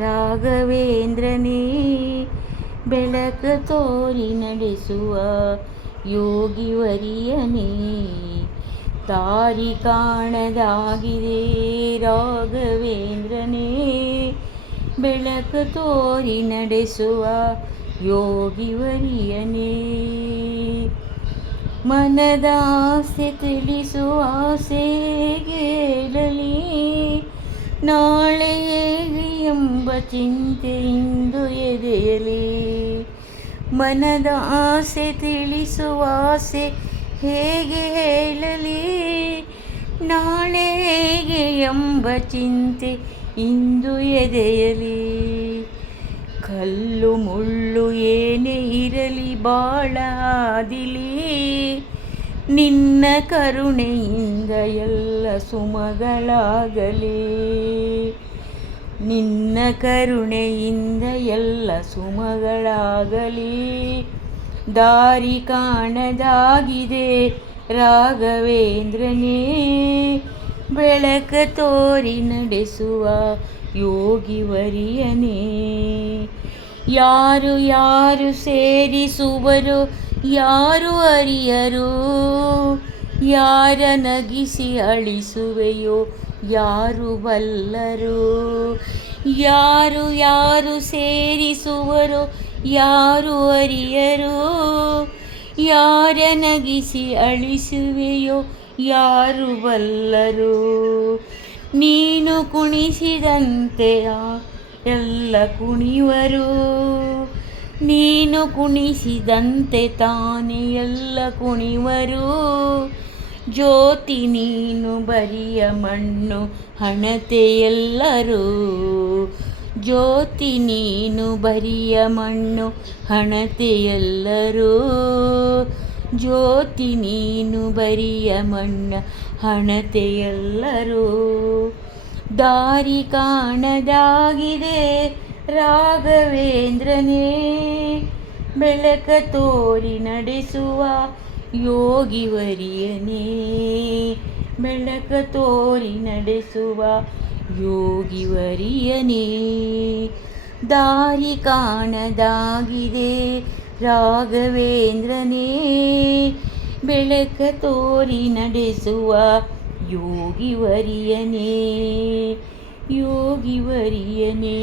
ರಾಘವೇಂದ್ರನೇ ಬೆಳಕ ತೋರಿ ನಡೆಸುವ ಯೋಗಿವರಿಯನೇ ದಾರಿ ಕಾಣದಾಗಿದೆ ರಾಘವೇಂದ್ರನೇ ಬೆಳಕ ತೋರಿ ನಡೆಸುವ ಯೋಗಿವರಿಯನೇ ಮನದ ಆಸೆ ತಿಳಿಸುವ ಆಸೆಗೇಳಲಿ ನಾಳೆ ಹೇಗೆ ಎಂಬ ಚಿಂತೆ ಇಂದು ಎದೆಯಲಿ ಮನದ ಆಸೆ ತಿಳಿಸುವ ಆಸೆ ಹೇಗೆ ಹೇಳಲಿ ನಾಳೆ ಹೇಗೆ ಎಂಬ ಚಿಂತೆ ಇಂದು ಎದೆಯಲಿ ಕಲ್ಲು ಮುಳ್ಳು ಏನೇ ಇರಲಿ ಬಾಳಾದಿಲಿ ನಿನ್ನ ಕರುಣೆಯಿಂದ ಎಲ್ಲ ಸುಮಗಳಾಗಲಿ ನಿನ್ನ ಕರುಣೆಯಿಂದ ಎಲ್ಲ ಸುಮಗಳಾಗಲಿ ದಾರಿ ಕಾಣದಾಗಿದೆ ರಾಘವೇಂದ್ರನೇ ಬೆಳಕ ತೋರಿ ನಡೆಸುವ ಯೋಗಿವರಿಯನೇ ಯಾರು ಯಾರು ಸೇರಿಸುವರು ಯಾರು ಅರಿಯರು ಯಾರ ನಗಿಸಿ ಅಳಿಸುವೆಯೋ ಯಾರು ಬಲ್ಲರು ಯಾರು ಯಾರು ಸೇರಿಸುವರೋ ಯಾರು ಅರಿಯರು ಯಾರ ನಗಿಸಿ ಅಳಿಸುವೆಯೋ ಯಾರು ಬಲ್ಲರು ನೀನು ಕುಣಿಸಿದಂತೆ ಎಲ್ಲ ಕುಣಿವರು ನೀನು ಕುಣಿಸಿದಂತೆ ತಾನೇ ಎಲ್ಲ ಕುಣಿವರು ಜ್ಯೋತಿ ನೀನು ಬರಿಯ ಮಣ್ಣು ಹಣತೆ ಎಲ್ಲರೂ ಜ್ಯೋತಿ ನೀನು ಬರಿಯ ಮಣ್ಣು ಹಣತೆ ಎಲ್ಲರೂ ಜ್ಯೋತಿ ನೀನು ಬರಿಯ ಮಣ್ಣು ಹಣತೆ ಎಲ್ಲರೂ ದಾರಿ ಕಾಣದಾಗಿದೆ ರಾಘವೇಂದ್ರನೇ ಬೆಳಕ ತೋರಿ ನಡೆಸುವ ಯೋಗಿವರಿಯನೇ ಬೆಳಕ ತೋರಿ ನಡೆಸುವ ಯೋಗಿವರಿಯನೇ ದಾರಿ ಕಾಣದಾಗಿದೆ ರಾಘವೇಂದ್ರನೇ ಬೆಳಕ ತೋರಿ ನಡೆಸುವ ಯೋಗಿವರಿಯನೇ ಯೋಗಿವರಿಯನೇ